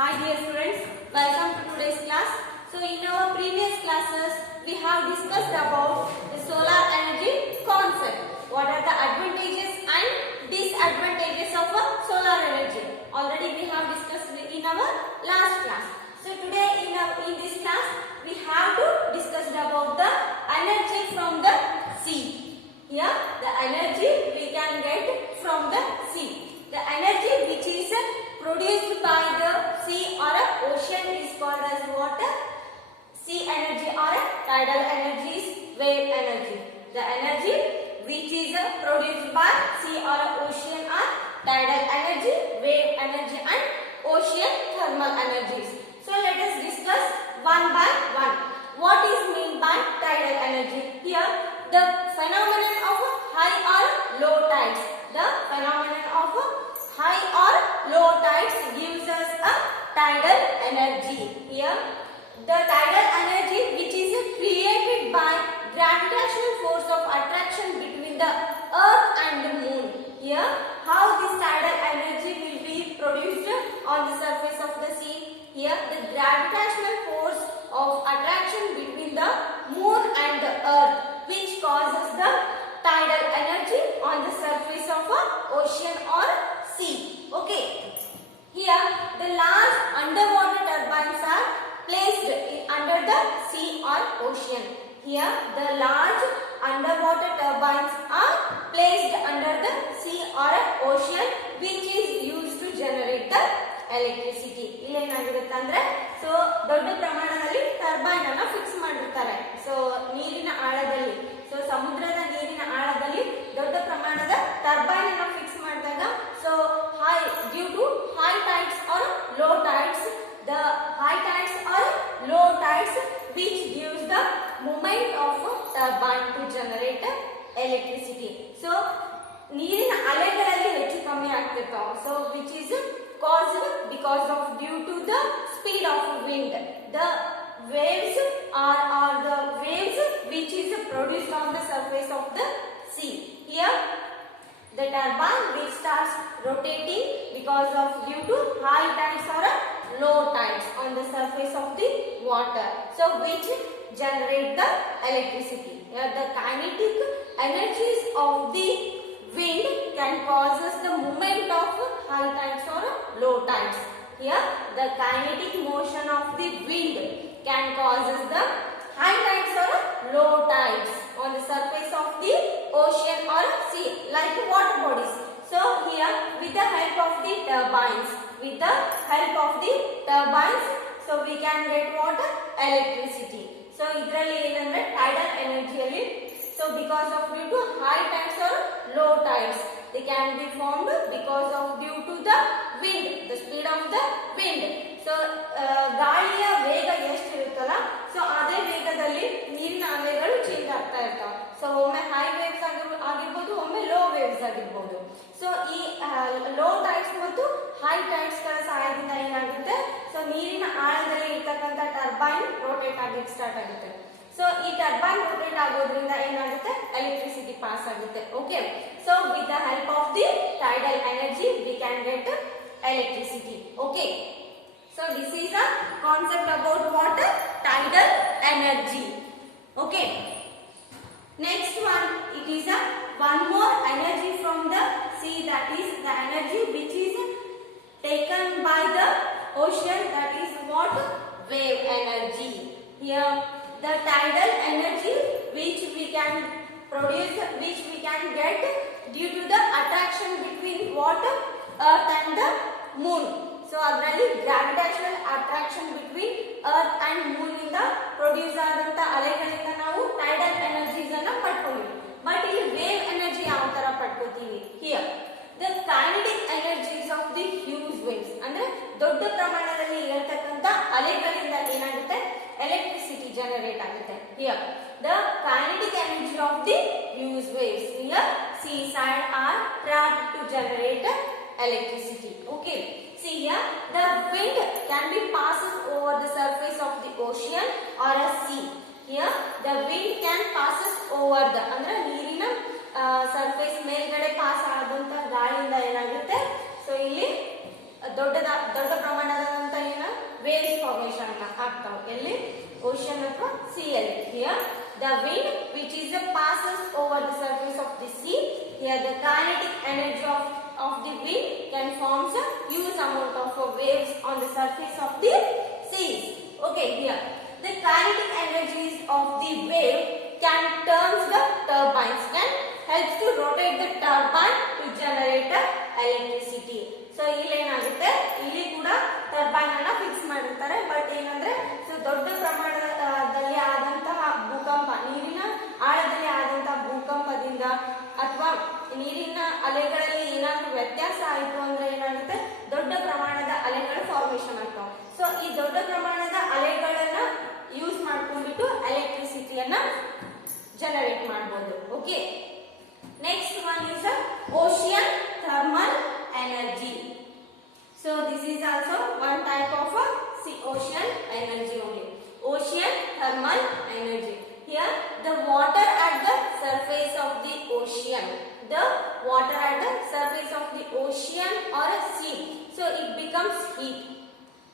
Hi dear students, welcome to today's class. So in our previous classes, we have discussed about the solar energy concept. What are the advantages and disadvantages of solar energy? Already we have discussed in our last class. So today in this class, we have to discuss about the energy from the sea. Here, the energy we can get from the sea. The energy which is produced by the sea or ocean is called as what? Sea energy or tidal energy is wave energy. The energy which is produced by sea or ocean are tidal energy, wave energy and ocean thermal energies. So let us discuss one by one. What is meant by tidal energy? Here the phenomenon of high or low tides. The phenomenon of high or low tides gives us a tidal energy. Here the tidal energy which is created by gravitational force of attraction between the earth and the moon. Here how this tidal energy will be produced on the surface of the sea. Here the gravitational force of attraction between the moon and the earth which causes the tidal energy on the surface of a ocean or sea. Okay. Here the large underwater turbines are placed under the sea or ocean. Here the large underwater turbines are placed under the sea or ocean which is used to generate the electricity. ಇಲ್ಲಿ ಏನಾಗಿರುತ್ತೆ ಅಂದ್ರೆ so ದೊಡ್ಡ ಪ್ರಮಾಣದಲ್ಲಿ turbine ಅನ್ನು fix ಮಾಡಿರ್ತಾರೆ. So ನೀರಿನ ಆಳದಲ್ಲಿ, so ಸಮುದ್ರದ ನೀರಿನ ಆಳದಲ್ಲಿ ದೊಡ್ಡ ಪ್ರಮಾಣದ ಟರ್ಬೈನ್ ಅನ್ನು ಫಿಕ್ಸ್ ಮಾಡಿದಾಗ so high due to high tides or low tides, the high tides or low tides which gives the movement of turbine to generate electricity. So ನೀರಿನ ಅಲೆಗಳಲ್ಲಿ ಹೆಚ್ಚು ಕಮ್ಮಿ ಆಗ್ತಿರ್ತಾವೆ. So which is caused because of due to the speed of wind. The waves are the waves which is produced on the surface of the sea. Here the turbine which starts rotating because of due to high tides or low tides on the surface of the water. So which generate the electricity. Here the kinetic energies of the wind can causes the movement of high tides or low tides. Here the kinetic motion of the wind can causes the high tides or low tides on the surface of the ocean or sea like water bodies. So here with the help of the turbines, so we can get what? Electricity. So idರಲ್ಲಿ ಏನಂದ್ರೆ tidal energy ಅಲ್ಲಿ so because of due to high tides or low tides they can be formed because of due to the wind, the speed of the wind. So ಗಾಳಿಯ ವೇಗ ಎಷ್ಟು ಇರುತ್ತಲ್ಲ so ಅದೇ ವೇಗದಲ್ಲಿ ನೀರಿನ ಅಲೆಗಳು ಚೇಂಜ್ ಆಗ್ತಾ ಇರ್ತಾವೆ. ಸೊ ಒಮ್ಮೆ ಹೈ ವೇವ್ಸ್ ಆಗಿರ್ಬೋದು, ಒಮ್ಮೆ ಲೋ ವೇವ್ಸ್ ಆಗಿರ್ಬೋದು. ಸೊ ಈ ಲೋ ಟೈಡ್ಸ್ ಮತ್ತು ಹೈ ಟೈಡ್ಸ್ ಗಳ ಸಹಾಯದಿಂದ ಏನಾಗುತ್ತೆ, ಸೊ ನೀರಿನ ಆಳದಲ್ಲಿ ಇರ್ತಕ್ಕಂಥ ಟರ್ಬೈನ್ ರೋಟೇಟ್ ಆಗಲಿಕ್ಕೆ ಸ್ಟಾರ್ಟ್ ಆಗುತ್ತೆ. ಸೊ ಈ ಟರ್ಬೈನ್ ರೋಟೇಟ್ ಆಗೋದ್ರಿಂದ ಏನಾಗುತ್ತೆ, ಎಲೆಕ್ಟ್ರಿಸಿಟಿ ಪಾಸ್ ಆಗುತ್ತೆ. Okay, so with the help of the tidal energy we can get electricity. Okay, so this is a concept about what? Tidal energy. Okay, next one, it is a one more energy from the sea, that is the energy which is taken by the ocean, that is what? Wave energy. Here the tidal energy which we can produce, which we can get due to the attraction between what? Earth and the moon. So ಅದರಲ್ಲಿ gravitational attraction between earth and moon ಇಂದ produce ಆದಂತ ಅಲೆಗಳಿಂದ ನಾವು tidal energies ಅನ್ನು ಪಡ್ಕೊಂಡಿವಿ. But ಇಲ್ಲಿ wave energy ಯಾವ ತರ ಪಡ್ಕೋತೀವಿ? Here the kinetic energies of the huge waves, ಅಂದ್ರೆ ದೊಡ್ಡ ಪ್ರಮಾಣದಲ್ಲಿ ಇರತಕ್ಕಂತ ಅಲೆಗಳಿಂದ ಏನಾಗುತ್ತೆ, ಎಲೆಕ್ಟ್ರಿಸಿಟಿ ಜನರೇಟ್ ಆಗುತ್ತೆ. Here the kinetic energy of the huge waves near seaside are trapped to generate electricity. Okay, see here the wind can be passes over the surface of the ocean or a sea. Here the wind can passes over the ಅಂದ್ರೆ ನೀರಿನ surface ಮೇಲ್ಗಡೆ pass ಆದಂತ ಗಾಳಿಯಿಂದ ಏನಾಗುತ್ತೆ, so ಇಲ್ಲಿ ದೊಡ್ಡ ಪ್ರಮಾಣದಂತ ಆಗ್ತಾವೆ. ಎಲ್ಲಿ? ಓಷನ್ ಅಥವಾ sea ಅಲ್ಲಿ. Here the wind which is passes over the surface of the sea. Here the kinetic energy of the wind can forms a huge amount of waves on the surface of the seas. Okay, here the kinetic energies of the wave can turn the turbines, can helps to rotate the turbine to generate electricity. So ಇಲ್ಲಿ ಏನಾಗುತ್ತೆ, ಇಲ್ಲಿ ಕೂಡ turbine ಅನ್ನ fix ಮಾಡಿರ್ತಾರೆ. But ಏನಂದ್ರೆ so ದೊಡ್ಡ ಪ್ರಮಾಣದಲ್ಲಿ ಆದಂತಹ ಭೂಕಂಪ, ನೀರಿನ ಆಳದಲ್ಲಿ ಆದಂತಹ ಭೂಕಂಪದಿಂದ ಅಥವಾ ನೀರಿನ ಅಲೆಗಳಲ್ಲಿ ಏನಾದ್ರೂ ವ್ಯತ್ಯಾಸ ಆಯಿತು ಅಂದ್ರೆ ಏನಾಗುತ್ತೆ, ದೊಡ್ಡ ಪ್ರಮಾಣದ ಅಲೆಗಳು ಫಾರ್ಮೇಶನ್ ಆಗ್ತಾವೆ. ಸೊ ಈ ದೊಡ್ಡ ಪ್ರಮಾಣದ ಅಲೆಗಳನ್ನ ಯೂಸ್ ಮಾಡ್ಕೊಂಡ್ಬಿಟ್ಟು ಎಲೆಕ್ಟ್ರಿಸಿಟಿಯನ್ನ ಜನರೇಟ್ ಮಾಡಬಹುದು. Okay, next one is ocean thermal energy. So this is also one type of ocean energy only. Ocean thermal energy. Here the water at the surface of the ocean. The water at the surface of the ocean or a sea. So it becomes heat.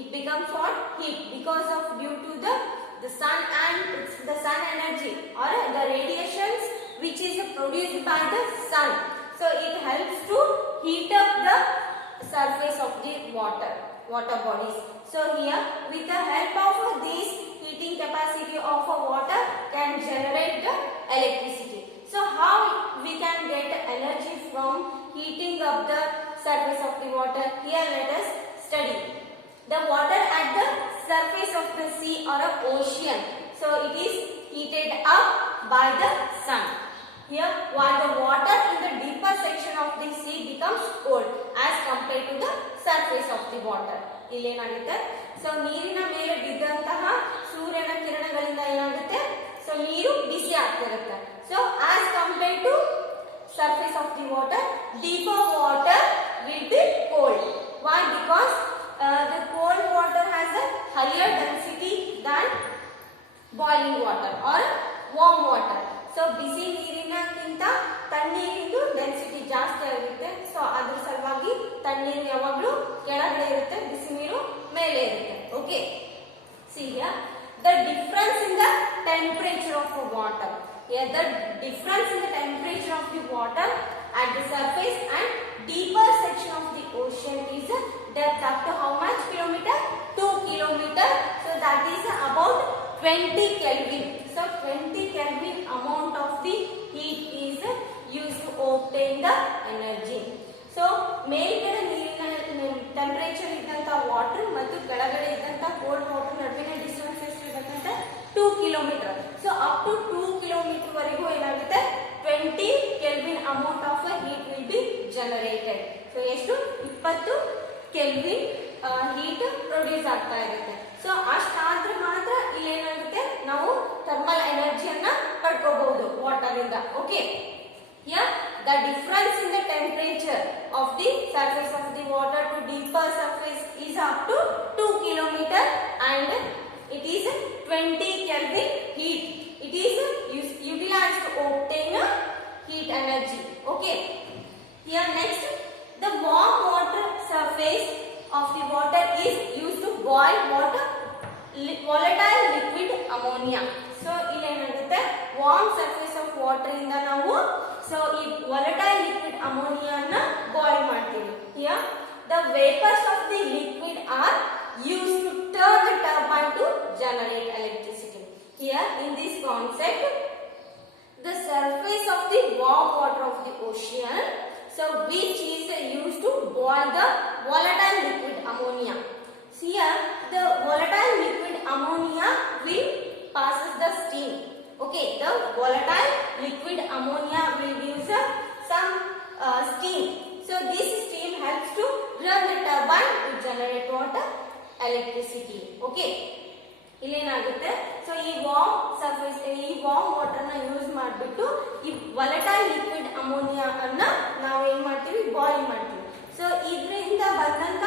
It becomes what? Heat because of due to the sun and the sun energy or the radiations which is produced by the sun. So it helps to heat up the surface of the water bodies. So here with the help of this heating capacity of water can generate the electricity. So how we can get energy from heating up the surface of the water? Here let us study. The water at the surface of the sea or a ocean, so it is heated up by the sun. Here, while the water in the deeper section of the sea becomes cold as compared to the surface of the water. ಇಲ್ಲಿ ಏನಾಗುತ್ತೆ, so ನೀರಿನ ಮೇಲೆ ಬಿದ್ದಂತಹ ಸೂರ್ಯನ ಕಿರಣಗಳಿಂದ ಏನಾಗುತ್ತೆ, so ನೀರು ಬಿಸಿ ಆಗ್ತಿರುತ್ತೆ. So as compared to surface of the water, deeper water will be cold. Why? Because the cold water has a higher density than boiling water or warm water. So ಬಿಸಿ ನೀರಿನಕ್ಕಿಂತ ತಣ್ಣೀರಿಂದು ಡೆನ್ಸಿಟಿ ಜಾಸ್ತಿ ಆಗಿರುತ್ತೆ. So ಅದ್ರ ಸಲುವಾಗಿ ತಣ್ಣೀರು ಯಾವಾಗಲೂ ಕೆಳಗಡೆ ಇರುತ್ತೆ, ಬಿಸಿ ನೀರು ಮೇಲೆ ಇರುತ್ತೆ. Okay, see here the difference in the temperature of the water. Here the difference in the temperature of the water at the surface and deeper section of the ocean is depth up to how much kilometer? 2 kilometer. So that is about 20 Kelvin. So 20 Kelvin amount of the heat is used to obtain the energy. So ಮೇಲ್ಗಡೆ ನೀರಿನ temperature ಇದ್ದಂತ water ಮತ್ತು ಕೆಳಗಡೆ ಇದ್ದಂತ cold water ನಡುವಿನ distance ಎಷ್ಟಿರುತ್ತೆ? 2 kilometre. So up to 2 kilometre ವರೆಗೂ ಏನಾಗುತ್ತೆ, 20 kelvin amount of heat will be generated. So ಎಷ್ಟು? 20 ಕೆಲ್ವಿನ್ ಹೀಟ್ ಪ್ರೊಡ್ಯೂಸ್ ಆಗ್ತಾ ಇರುತ್ತೆ. ಸೊ ಅಷ್ಟಾದ್ರೆ ಮಾತ್ರ ಇಲ್ಲಿ ಏನಾಗುತ್ತೆ, ನಾವು ಥರ್ಮಲ್ ಎನರ್ಜಿಯನ್ನ ಪಡ್ಕೋಬಹುದು ವಾಟರ್ ಇಂದ. Okay, here the difference in the temperature of the surface of the water to deeper surface is up to 2 kilometer and it is 20 Kelvin heat. It is utilized to obtain heat energy. Okay, here next the warm water surface of the water is used to boil water, volatile liquid ammonia. So ಇಲ್ಲಿ ಏನಾಗುತ್ತೆ, warm surface of water ಇಂದ ನಾವು so ಈ volatile liquid ammonia ಅನ್ನ boil ಮಾಡ್ತೀವಿ. Here the vapors of the liquid are used to turn the turbine to generate electricity. Here in this concept the surface of the warm water of the ocean, so which is used to boil the volatile liquid ammonia. Here the volatile liquid ammonia will passes the steam. Okay, the volatile liquid ammonia will use some steam. So this steam helps to run the turbine to generate water electricity. Okay, ಇಲ್ಲಿ ಏನಾಗುತ್ತೆ, so ಈ warm surface, ಈ warm water ನ use ಮಾಡಿಬಿಟ್ಟು ಈ volatile liquid ammonia ಅನ್ನ ನಾವು ಏನ್ ಮಾಡ್ತೀವಿ, ಬಾಯ್ಲ್ ಮಾಡ್ತೀವಿ. ಸೊ ಇದರಿಂದ ಬಂದಂತ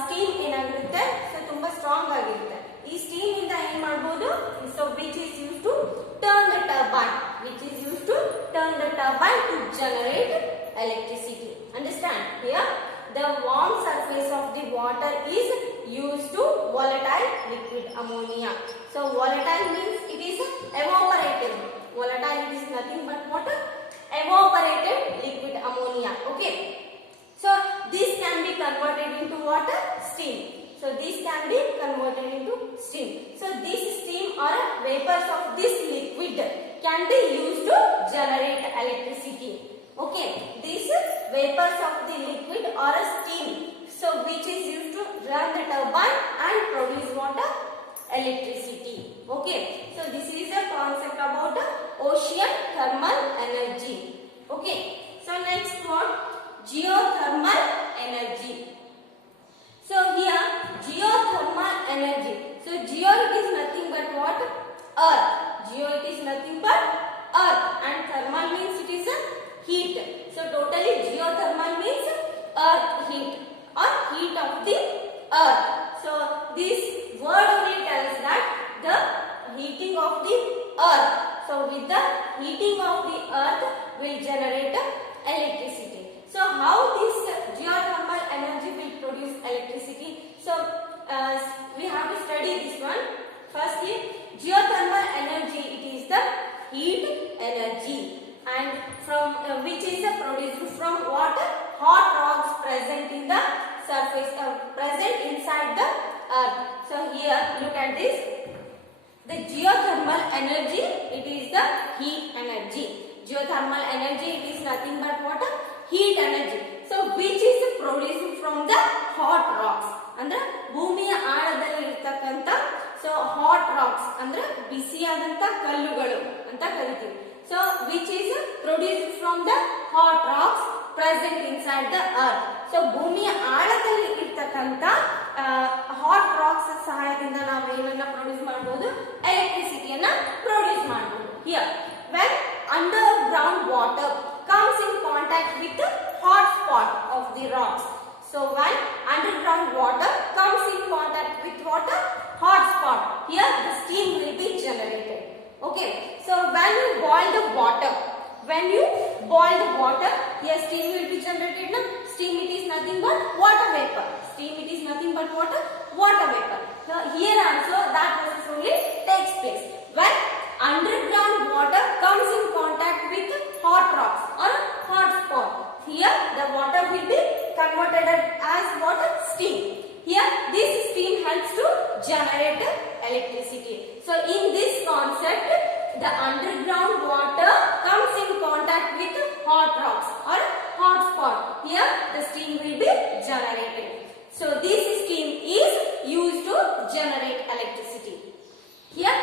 ಸ್ಟೀಮ್ ಏನಾಗಿರುತ್ತೆ, ಸೊ ತುಂಬಾ ಸ್ಟ್ರಾಂಗ್ ಆಗಿರುತ್ತೆ. ಈ ಸ್ಟೀಮ್ ಇಂದ ಏನ್ ಮಾಡಬಹುದು, so which is used to turn the turbine, to generate electricity. Understand? Here the warm surface of the water is used to volatile liquid ammonia. So volatile means it is evaporated. Volatile it is nothing but what? Evaporated liquid ammonia. Okay. So this can be converted into what? Steam. So this can be converted into steam. So this steam or vapors of this liquid can be used to generate electricity. Okay, these vapors of the liquid or a steam, so which is used to run the turbine and produce water electricity. Okay, so this is a concept about ocean thermal energy. Okay, so next one, geothermal energy. So here geothermal energy. So geo it is nothing but what? Earth. Geo it is nothing but earth, and thermal means it is a heat. So totally geothermal means earth heat or heat of the earth. So this word only tells that the heating of the earth. So with the heating of the earth will generate electricity. So how this geothermal energy will produce electricity? So we have to study this one. Firstly, geothermal energy, it is the heat energy, and from which is produced from what? Hot rocks present in the surface, present inside the earth. So here look at this. The geothermal energy, it is the heat energy. Geothermal energy, it is nothing but what? Heat energy. So which is produced from the hot rocks. ಅಂದ್ರೆ ಭೂಮಿಯ ಆಳದಲ್ಲಿ ಇರತಕ್ಕಂತ so hot racks ಅಂದ್ರೆ ಬಿಸಿಯಾದಂತ ಕಲ್ಲುಗಳು ಅಂತ ಕರಿತೀವಿ. So which is produced from the hot rocks present inside the earth. So ಭೂಮಿಯ ಆಳದಲ್ಲಿ ಇರತಕ್ಕಂತ ಹಾಟ್ ರಾಕ್ಸ್ ಸಹಾಯದಿಂದ ನಾವು ಏನನ್ನ ಪ್ರೊಡ್ಯೂಸ್ ಮಾಡಬಹುದು? ಎಲೆಕ್ಟ್ರಿಸಿಟಿಯನ್ನ ಪ್ರೊಡ್ಯೂಸ್ ಮಾಡಬಹುದು. Here when underground water comes in contact with the hot spot of the rocks. So when underground water comes in contact with water hot spot, here the steam will be generated. Okay, so when you boil the water, here steam will be generated. Now steam it is nothing but water vapor. Steam it is nothing but water vapor. So here also that process only takes place. When underground water comes in contact with hot rocks or hot spot, here the water will be converted as water steam. Here this steam helps to generate electricity. So in this concept, the underground water comes in contact with hot rocks or hot spot. Here the steam will be generated. So this steam is used to generate electricity. Here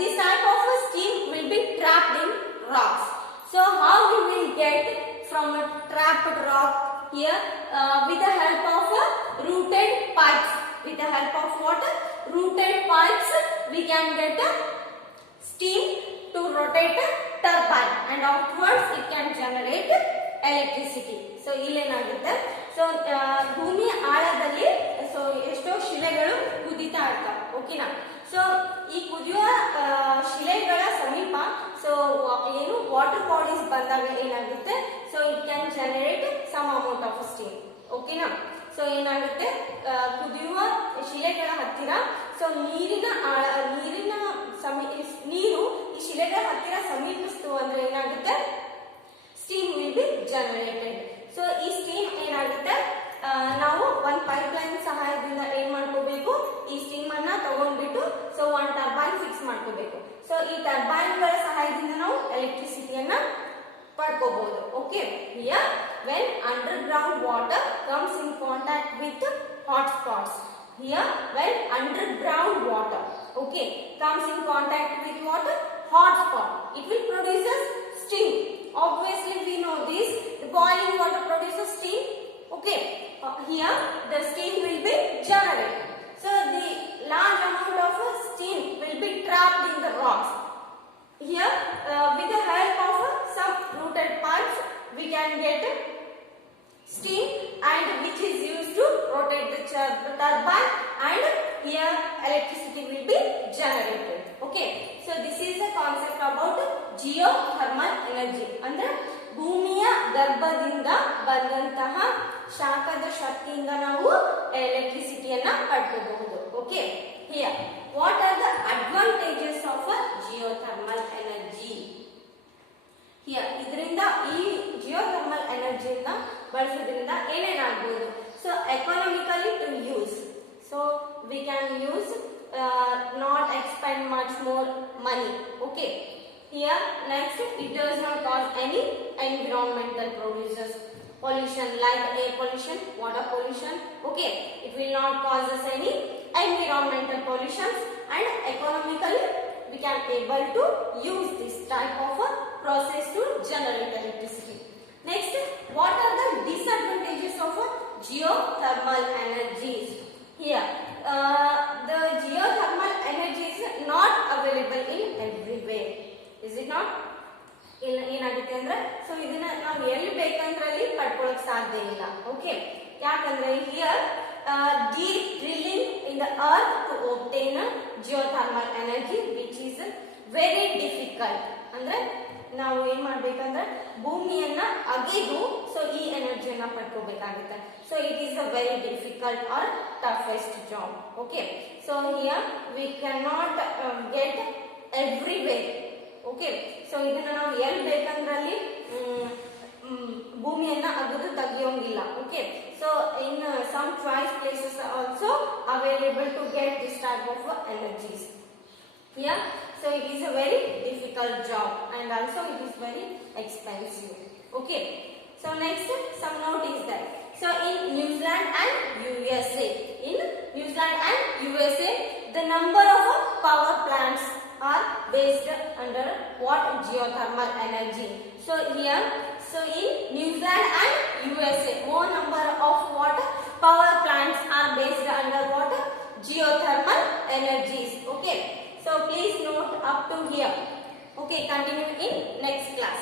this type of steam will be trapped in rocks. So how we will get from a trapped rock? Here with the help of rooted pipes. With the help of what? Rooted pipes we can get steam to rotate a turbine, and afterwards it can generate electricity. So ಇಲ್ಲೇನಾಗುತ್ತೆ? So ಭೂಮಿ ಆಳದಲ್ಲಿ so ಎಷ್ಟೋ ಶಿಲೆಗಳು ಕುದಿತಾ ಇರ್ತಾವೆ. ಓಕೆನಾ? So ಈ ಕುದಿಯುವ ಶಿಲೆಗಳ ಸಮೀಪ ಸೊ ಏನು ವಾಟರ್ ಬಾಡೀಸ್ ಬಂದಾಗ ಏನಾಗುತ್ತೆ? So it can generate some amount of steam. ಓಕೆನಾ? ಸೊ ಏನಾಗುತ್ತೆ? ಕುದಿಯುವ ಶಿಲೆಗಳ ಹತ್ತಿರ ಸೊ ನೀರು ಈ ಶಿಲೆಗಳ ಹತ್ತಿರ ಸಮೀಪಿಸ್ತು ಅಂದ್ರೆ ಏನಾಗುತ್ತೆ? Steam will be generated. So ಈ ಸ್ಟೀಮ್ ಏನಾಗುತ್ತೆ? ನಾವು ಒಂದು ಪೈಪ್ ಲೈನ್ ಸಹಾಯದಿಂದ ಏನ್ ಮಾಡ್ಕೋಬೇಕು? ಈ ಸ್ಟೀಮ್ ಅನ್ನ ತಗೊಂಡ್ಬಿಟ್ಟು ಸೊ ಒಂದು ಟರ್ಬೈನ್ ಫಿಕ್ಸ್ ಮಾಡ್ಕೋಬೇಕು. ಸೊ ಈ ಟರ್ಬೈನ್ ಗಳ ಸಹಾಯದಿಂದ ನಾವು ಎಲೆಕ್ಟ್ರಿಸಿಟಿಯನ್ನ ಪಡ್ಕೋಬಹುದು. Okay, here when underground water comes in contact with hot spots. Here when underground water comes in contact with water hot spot, it will produce steam. Obviously we know this, the boiling water produces steam. Here the steam will be generated. So the large amount of steam will be trapped in the rocks. Here with the help of some rooted pipes we can get steam, and which is used to rotate the turbine, and here electricity will be generated. So this is the concept about geothermal energy. ಅಂದ್ರೆ ಭೂಮಿಯ ಗರ್ಭದಿಂದ ಬಂದಂತಹ ಶಾಖದ ಶಕ್ತಿಯಿಂದ ನಾವು ಎಲೆಕ್ಟ್ರಿಸಿಟಿಯನ್ನ ಪಡ್ಕೋಬಹುದು. Okay, here what are the advantages of geothermal energy? Here ಇದರಿಂದ ಈ ಜಿಯೋಥರ್ಮಲ್ ಎನರ್ಜಿಯನ್ನ ಬಳಸೋದ್ರಿಂದ ಏನೇನಾಗಬಹುದು? So economically to use, so we can use, not expend much more money. Okay, here next, it does not cause any environmental pollution like air pollution, water pollution. Okay, it will not cause us any environmental pollutions, and economically we can able to use this type of a process to generate electricity. Next, what are the disadvantages of geothermal energies? Here the geothermal energy is not available in everywhere. Is it not? ಏನಾಗುತ್ತೆ ಅಂದ್ರೆ, so ಇದನ್ನ ನಾವು ಎಲ್ಲಿ ಬೇಕಂದ್ರಲ್ಲಿ ಪಡ್ಕೊಳ್ಳೋಕೆ ಸಾಧ್ಯ ಇಲ್ಲ. Okay, ಯಾಕಂದ್ರೆ here deep drilling in the earth to obtain geothermal energy which is very difficult. ಅಂದ್ರೆ ನಾವು ಏನ್ ಮಾಡ್ಬೇಕಂದ್ರೆ ಭೂಮಿಯನ್ನ ಅಗೆದು ಸೊ ಈ ಎನರ್ಜಿಯನ್ನ ಪಡ್ಕೋಬೇಕಾಗುತ್ತೆ. So it is a very difficult or toughest job. Okay, so here we can not get everywhere. Okay, so ಇದನ್ನ ನಾವು ಎಲ್ಲಿ ಬೇಕಂದ್ರಲ್ಲಿ ಭೂಮಿಯನ್ನ ಅಗೆದು ತೆಗಿಯೋಂಗಿಲ್ಲ. Okay, so in some choice places also available to get this type of energies. Yeah, so it is a very difficult job and also it is very expensive. Okay, so next some note is that, so in New Zealand and USA, in New Zealand and USA the number of power plants are based under what? Geothermal energy. So here, so in New Zealand and USA more number of what? Power plants are based under what? Geothermal energies. Okay, so please note up to here. Okay, continue in next class.